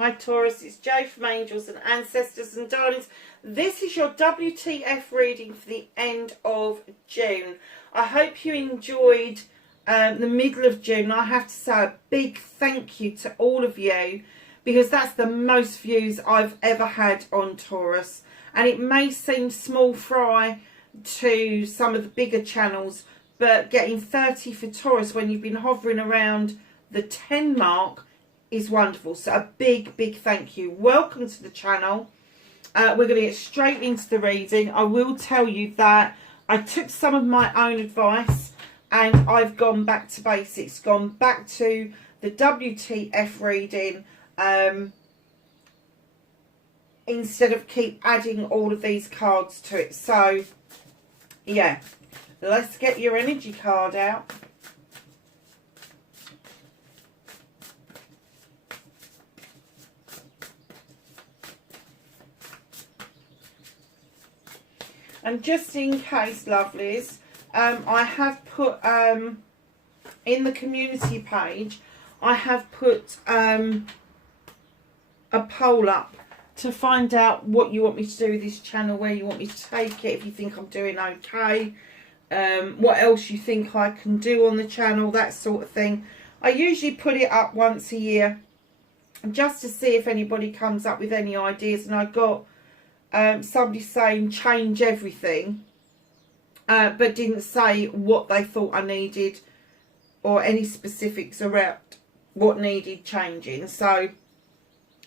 Hi Taurus, it's Jo from Angels and Ancestors and Darlings. This is your WTF reading for the end of June. I hope you enjoyed the middle of June. I have to say a big thank you to all of you, because that's the most views I've ever had on Taurus. And it may seem small fry to some of the bigger channels, but getting 30 for Taurus when you've been hovering around the 10 mark is wonderful. So a big thank you. Welcome to the channel. We're going to get straight into the reading. I will tell you that I took some of my own advice and I've gone back to basics, gone back to the WTF reading instead of keep adding all of these cards to it. So yeah, let's get your energy card out. And just in case, lovelies, I have put in the community page, I have put a poll up to find out what you want me to do with this channel, where you want me to take it, if you think I'm doing okay, what else you think I can do on the channel, that sort of thing. I usually put it up once a year just to see if anybody comes up with any ideas, and I got somebody saying change everything, but didn't say what they thought I needed or any specifics around what needed changing. So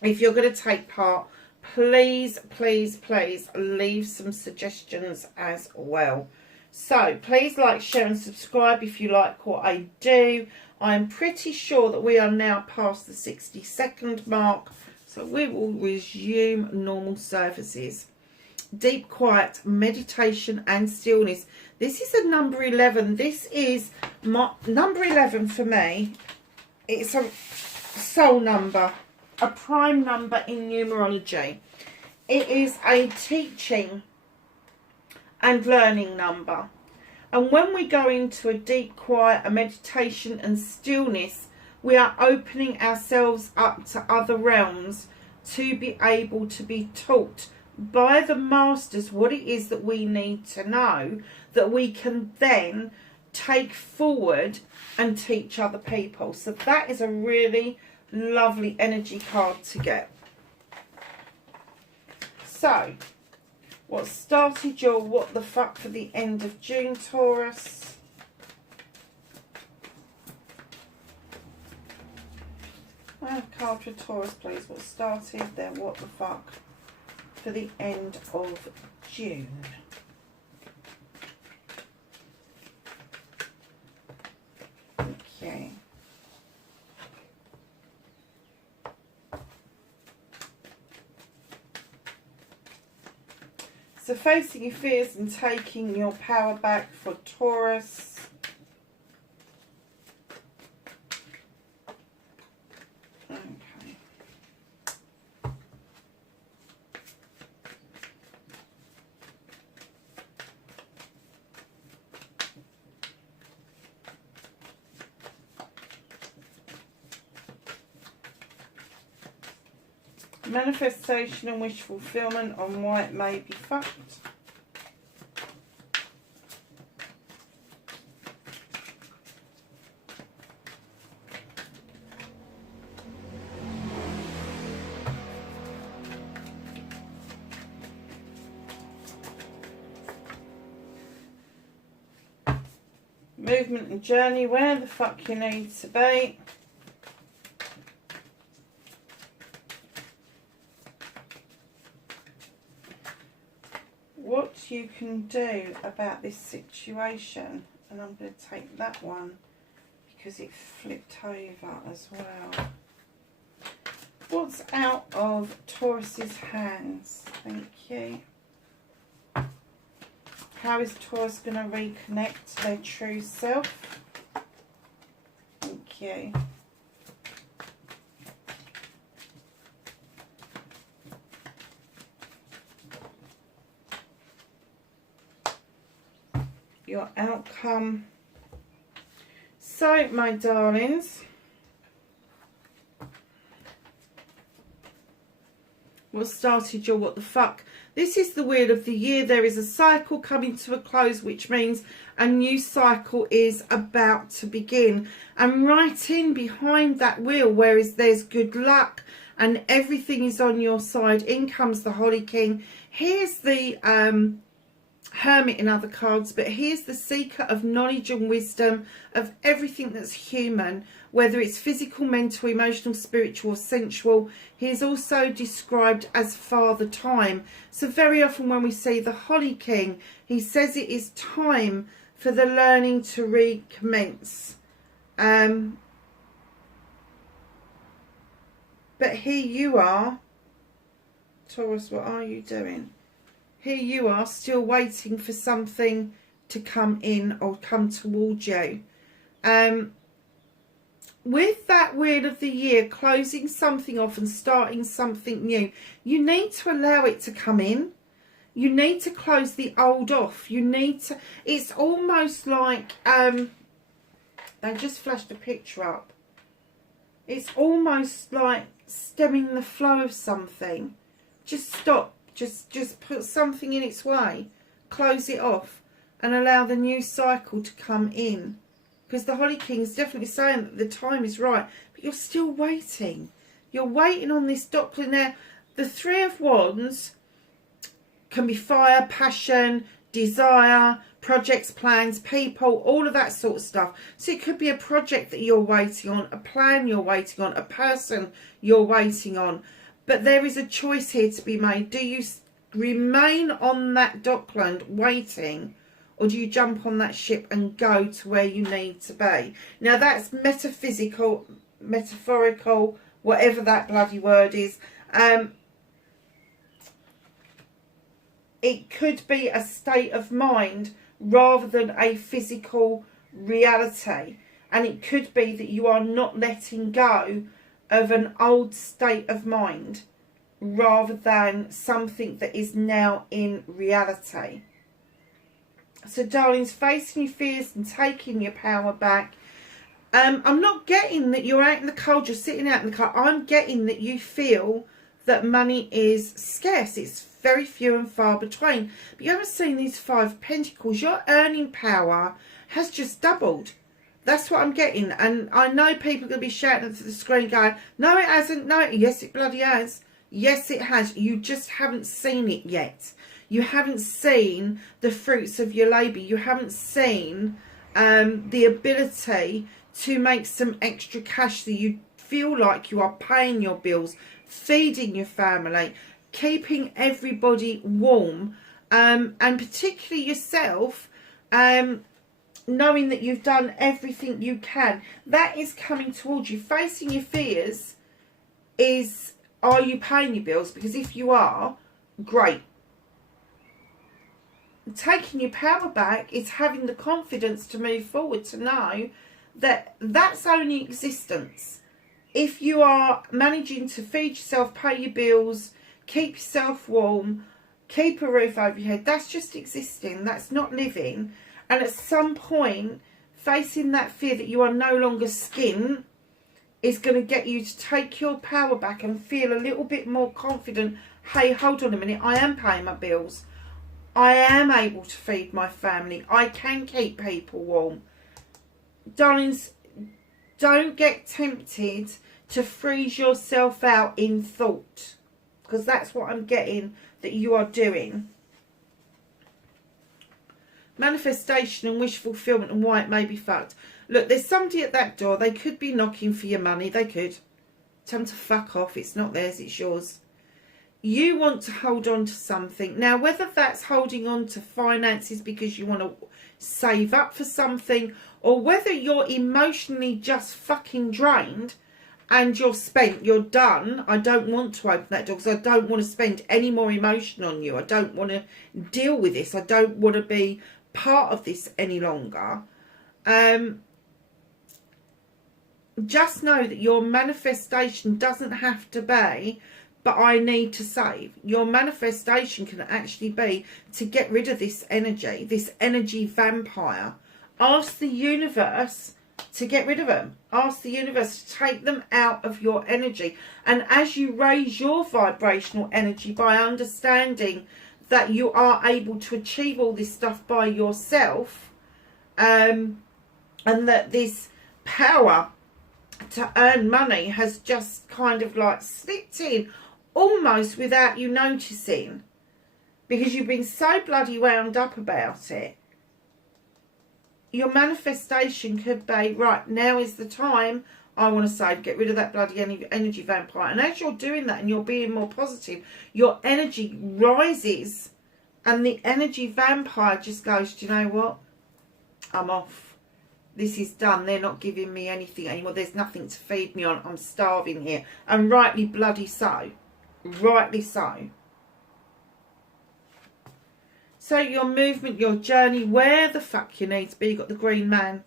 if you're going to take part, please leave some suggestions as well. So please like, share and subscribe if you like what I do. I'm pretty sure that we are now past the 60-second mark, so we will resume normal services. Deep quiet, meditation and stillness. This is a number 11. This is my number 11 for me. It's a soul number, a prime number in numerology. It is a teaching and learning number. And when we go into a deep quiet, a meditation and stillness, we are opening ourselves up to other realms to be able to be taught by the masters what it is that we need to know, that we can then take forward and teach other people. So that is a really lovely energy card to get. So what started your what the fuck for the end of June, Taurus? Well, card for Taurus, please. What started their what the fuck for the end of June? Okay. So facing your fears and taking your power back for Taurus. Manifestation and wish fulfillment on why it may be fucked. Movement and journey, where the fuck you need to be. What you can do about this situation, and I'm going to take that one because it flipped over as well. What's out of Taurus's hands? Thank you. How is Taurus going to reconnect to their true self? Thank you. Your outcome. So, my darlings, What started your what the fuck? This is the wheel of the year. There is a cycle coming to a close, which means a new cycle is about to begin. And right in behind that wheel, whereas there's good luck and everything is on your side, in comes the Holly King. Here's the Hermit in other cards, but here's the seeker of knowledge and wisdom of everything that's human, whether it's physical, mental, emotional, spiritual or sensual. He is also described as Father Time. So very often when we see the Holly King, he says it is time for the learning to recommence. But here you are, Taurus, what are you doing? Here you are still waiting for something to come in or come towards you. With that wheel of the year, closing something off and starting something new, you need to allow it to come in. You need to close the old off. You need to, it's almost like, I just flashed a picture up. It's almost like stemming the flow of something. Just stop. Just put something in its way, close it off, and allow the new cycle to come in. Because the Holly King is definitely saying that the time is right, but you're still waiting. You're waiting on this Doppler. Now, the Three of Wands can be fire, passion, desire, projects, plans, people, all of that sort of stuff. So it could be a project that you're waiting on, a plan you're waiting on, a person you're waiting on. But there is a choice here to be made. Do you remain on that dockland waiting, or do you jump on that ship and go to where you need to be? Now that's metaphysical, metaphorical, whatever that bloody word is. It could be a state of mind rather than a physical reality. And it could be that you are not letting go of an old state of mind rather than something that is now in reality. So darlings, facing your fears and taking your power back. I'm not getting that you're out in the cold, you're sitting out in the cold. I'm getting that you feel that money is scarce. It's very few and far between. But you haven't seen these Five of Pentacles. Your earning power has just doubled. That's what I'm getting. And I know people are going to be shouting at the screen going, no it hasn't, no, yes it bloody has. Yes it has. You just haven't seen it yet. You haven't seen the fruits of your labour. You haven't seen the ability to make some extra cash that you feel like you are paying your bills, feeding your family, keeping everybody warm, and particularly yourself, knowing that you've done everything you can. That is coming towards you. Facing your fears is, are you paying your bills? Because if you are, great. Taking your power back is having the confidence to move forward, to know that that's only existence. If you are managing to feed yourself, pay your bills, keep yourself warm, keep a roof over your head, that's just existing. That's not living. And at some point, facing that fear that you are no longer skin is going to get you to take your power back and feel a little bit more confident. Hey, hold on a minute. I am paying my bills. I am able to feed my family. I can keep people warm. Darlings, don't get tempted to freeze yourself out in thought, because that's what I'm getting that you are doing. Manifestation and wish fulfillment and why it may be fucked. Look, there's somebody at that door. They could be knocking for your money. They could. Tell them to fuck off. It's not theirs, it's yours. You want to hold on to something. Now, whether that's holding on to finances because you want to save up for something, or whether you're emotionally just fucking drained and you're spent, you're done. I don't want to open that door because I don't want to spend any more emotion on you. I don't want to deal with this. I don't want to be part of this any longer. Just know that your manifestation doesn't have to be, but I need to save. Your manifestation can actually be to get rid of this energy vampire. Ask the universe to get rid of them. Ask the universe to take them out of your energy. And as you raise your vibrational energy by understanding that you are able to achieve all this stuff by yourself, and that this power to earn money has just kind of like slipped in almost without you noticing, because you've been so bloody wound up about it. Your manifestation could be, right, now is the time, I want to save, get rid of that bloody energy vampire. And as you're doing that and you're being more positive, your energy rises and the energy vampire just goes, do you know what? I'm off. This is done. They're not giving me anything anymore. There's nothing to feed me on. I'm starving here. And rightly bloody so. Rightly so. So your movement, your journey, where the fuck you need to be. You've got the green man.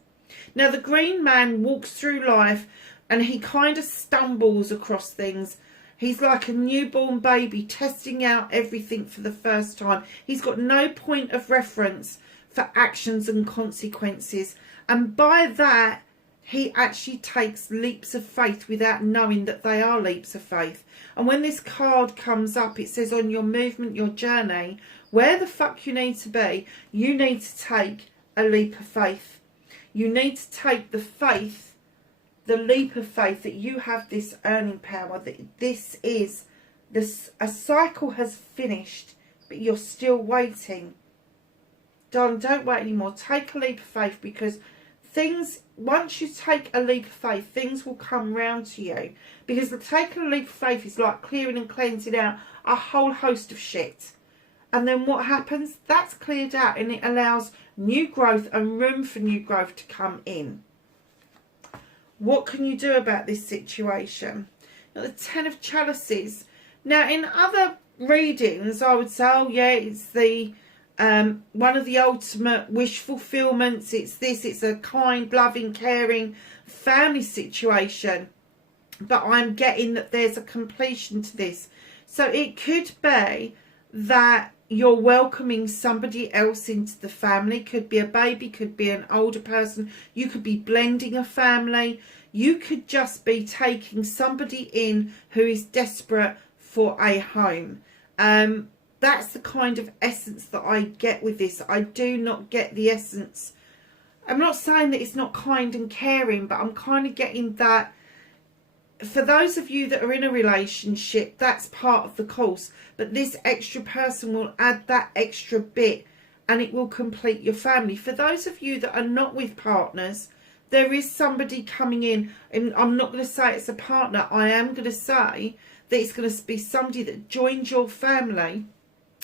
Now the green man walks through life and he kind of stumbles across things. He's like a newborn baby testing out everything for the first time. He's got no point of reference for actions and consequences. And by that, he actually takes leaps of faith without knowing that they are leaps of faith. And when this card comes up, it says on your movement, your journey, where the fuck you need to be, you need to take a leap of faith. You need to take the faith, the leap of faith that you have this earning power, that this is, a cycle has finished, but you're still waiting. Darling, don't wait anymore. Take a leap of faith, because things, once you take a leap of faith, things will come round to you. Because taking a leap of faith is like clearing and cleansing out a whole host of shit. And then what happens? That's cleared out and it allows new growth and room for new growth to come in. What can you do about this situation? Now, the Ten of Chalices. Now, in other readings, I would say, oh yeah, it's the one of the ultimate wish fulfillments. It's this, it's a kind, loving, caring family situation. But I'm getting that there's a completion to this. So it could be that you're welcoming somebody else into the family. Could be a baby, could be an older person. You could be blending a family. You could just be taking somebody in who is desperate for a home. That's the kind of essence that I get with this. I do not get the essence. I'm not saying that it's not kind and caring, but I'm kind of getting that for those of you that are in a relationship, that's part of the course. But this extra person will add that extra bit and it will complete your family. For those of you that are not with partners, there is somebody coming in, and I'm not going to say it's a partner. I am going to say that it's going to be somebody that joins your family,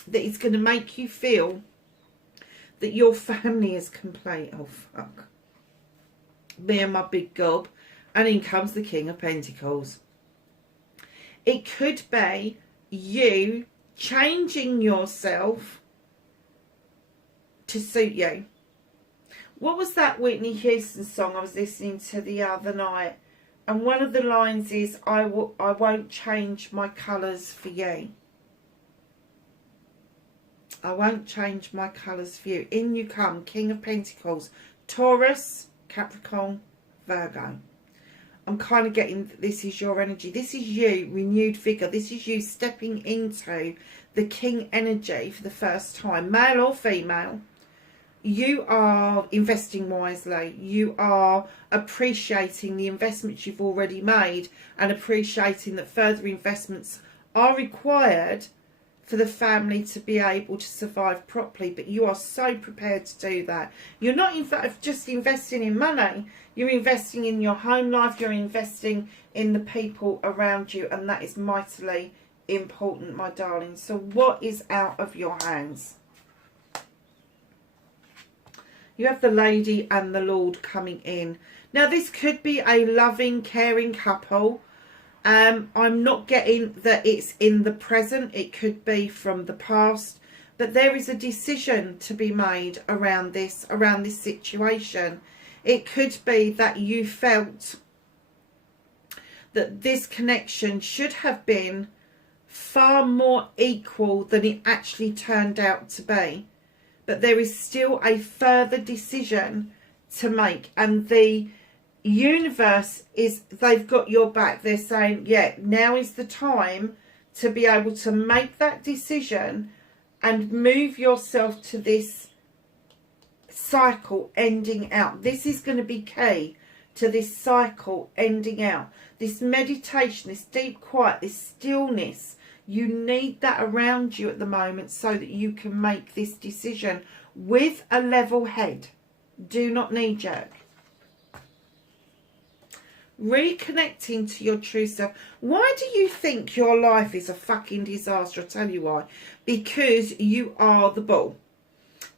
that is going to make you feel that your family is complete. Oh, fuck. Me and my big gob. And in comes the King of Pentacles. It could be you changing yourself to suit you. What was that Whitney Houston song I was listening to the other night? And one of the lines is, I won't change my colours for you. I won't change my colours for you. In you come, King of Pentacles. Taurus, Capricorn, Virgo. I'm kind of getting that this is your energy. This is you, renewed vigour. This is you stepping into the king energy for the first time, male or female. You are investing wisely. You are appreciating the investments you've already made and appreciating that further investments are required for the family to be able to survive properly. But you are so prepared to do that. You're not in fact just investing in money. You're investing in your home life. You're investing in the people around you. And that is mightily important, my darling. So what is out of your hands? You have the Lady and the Lord coming in. Now, this could be a loving, caring couple. I'm not getting that it's in the present. It could be from the past. But there is a decision to be made around this situation. It could be that you felt that this connection should have been far more equal than it actually turned out to be. But there is still a further decision to make. And the universe is, they've got your back. They're saying, yeah, now is the time to be able to make that decision and move yourself to this cycle ending out. This is going to be key to this cycle ending out. This meditation, this deep quiet, this stillness, you need that around you at the moment so that you can make this decision with a level head. Do not knee jerk. Reconnecting to your true self. Why do you think your life is a fucking disaster? I'll tell you why. Because you are the bull.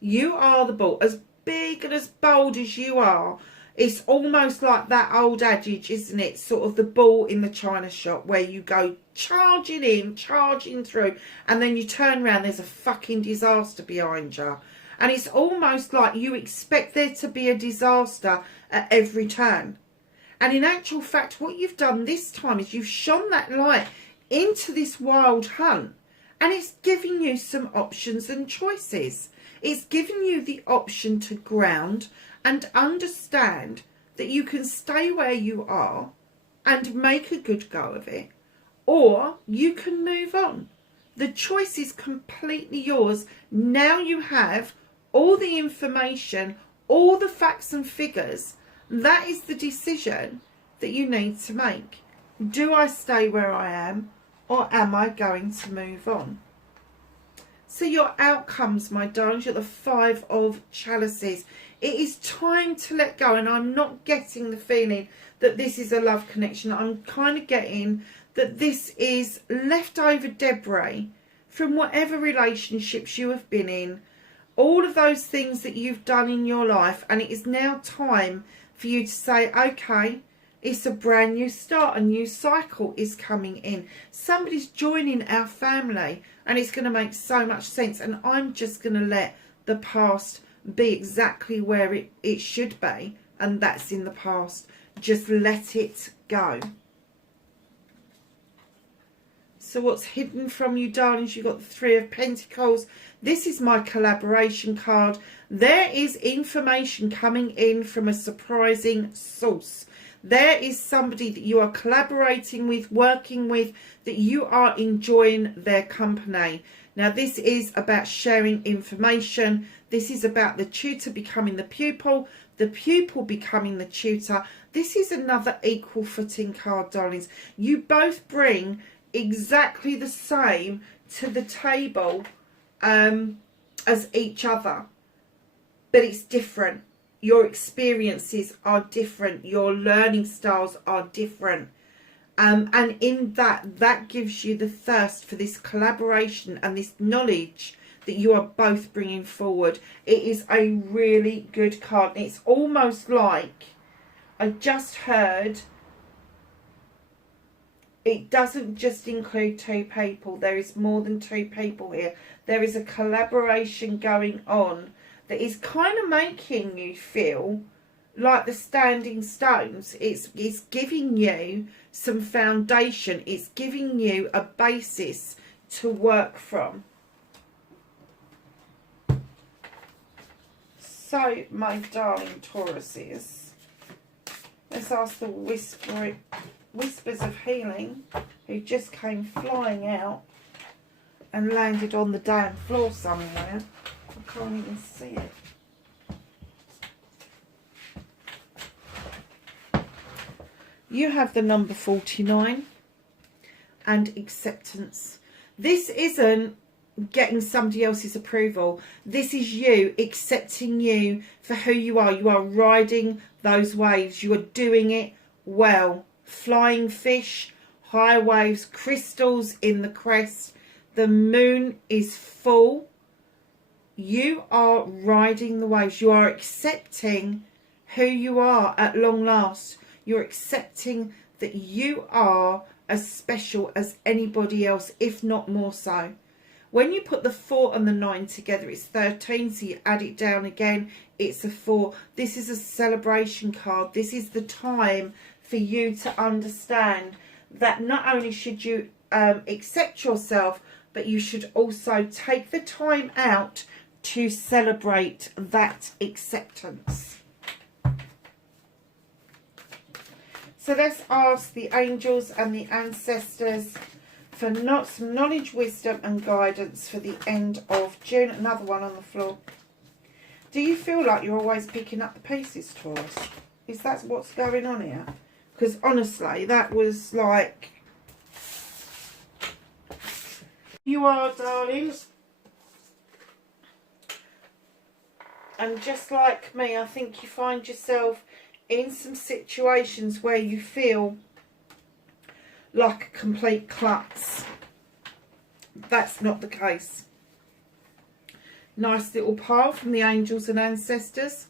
You are the bull. As big and as bold as you are, it's almost like that old adage, isn't it? Sort of the bull in the china shop, where you go charging in, charging through, and then you turn around, there's a fucking disaster behind you. And it's almost like you expect there to be a disaster at every turn. And in actual fact, what you've done this time is you've shone that light into this wild hunt, and it's giving you some options and choices. It's giving you the option to ground and understand that you can stay where you are and make a good go of it, or you can move on. The choice is completely yours. Now you have all the information, all the facts and figures. That is the decision that you need to make. Do I stay where I am, or am I going to move on? So your outcomes, my darlings, you're the 5 of Chalices. It is time to let go, and I'm not getting the feeling that this is a love connection. I'm kind of getting that this is leftover debris from whatever relationships you have been in, all of those things that you've done in your life, and it is now time for you to say, okay, it's a brand new start. A new cycle is coming in. Somebody's joining our family, and it's going to make so much sense. And I'm just going to let the past be exactly where it should be. And that's in the past. Just let it go. So what's hidden from you, darlings? You've got the 3 of Pentacles. This is my collaboration card. There is information coming in from a surprising source. There is somebody that you are collaborating with, working with, that you are enjoying their company. Now, this is about sharing information. This is about the tutor becoming the pupil becoming the tutor. This is another equal footing card, darlings. You both bring exactly the same to the table as each other, but it's different. Your experiences are different. Your learning styles are different. And in that gives you the thirst for this collaboration and this knowledge that you are both bringing forward. It is a really good card. It's almost like I just heard it doesn't just include 2 people. There is more than 2 people here. There is a collaboration going on that is kind of making you feel like the standing stones. It's giving you some foundation. It's giving you a basis to work from. So, my darling Tauruses, let's ask the Whispers of Healing, who just came flying out and landed on the damn floor somewhere. I can't even see it. You have the number 49 and acceptance. This isn't getting somebody else's approval. This is you accepting you for who you are. You are riding those waves. You are doing it well. Flying fish, high waves, crystals in the crest. The moon is full. You are riding the waves. You are accepting who you are at long last. You're accepting that you are as special as anybody else, if not more so. When you put the 4 and the 9 together, it's 13, so you add it down again, it's a 4. This is a celebration card. This is the time for you to understand that not only should you accept yourself, but you should also take the time out to celebrate that acceptance. So let's ask the angels and the ancestors for some knowledge, wisdom and guidance for the end of June. Another one on the floor. Do you feel like you're always picking up the pieces, Taurus? Is that what's going on here? Because honestly, that was like... You are, darlings. And just like me, I think you find yourself in some situations where you feel like a complete klutz. That's not the case. Nice little pile from the angels and ancestors.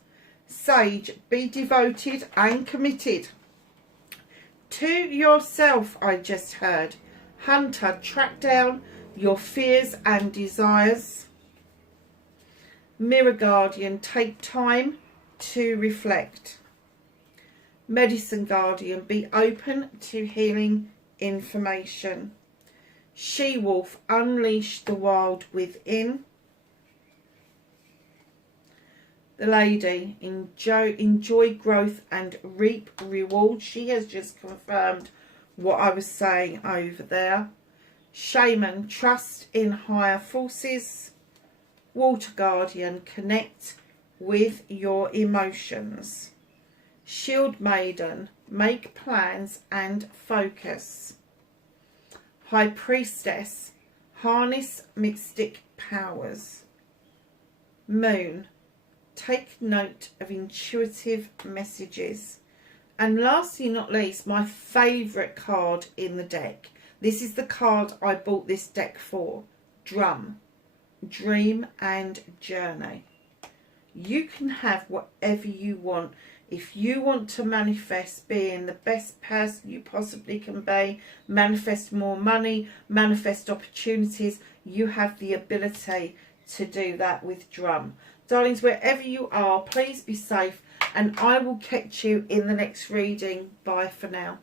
Sage, be devoted and committed to yourself, I just heard. Hunter, track down your fears and desires. Mirror guardian, take time to reflect. Medicine guardian, be open to healing information. She-wolf, unleash the wild within. The lady, enjoy growth and reap reward. She has just confirmed what I was saying over there. Shaman, trust in higher forces. Water guardian, connect with your emotions. Shield maiden, make plans and focus. High priestess, harness mystic powers. Moon, take note of intuitive messages. And lastly, not least, my favourite card in the deck. This is the card I bought this deck for. Drum, dream and journey. You can have whatever you want. If you want to manifest being the best person you possibly can be, manifest more money, manifest opportunities, you have the ability to do that with drum. Darlings, wherever you are, please be safe, and I will catch you in the next reading. Bye for now.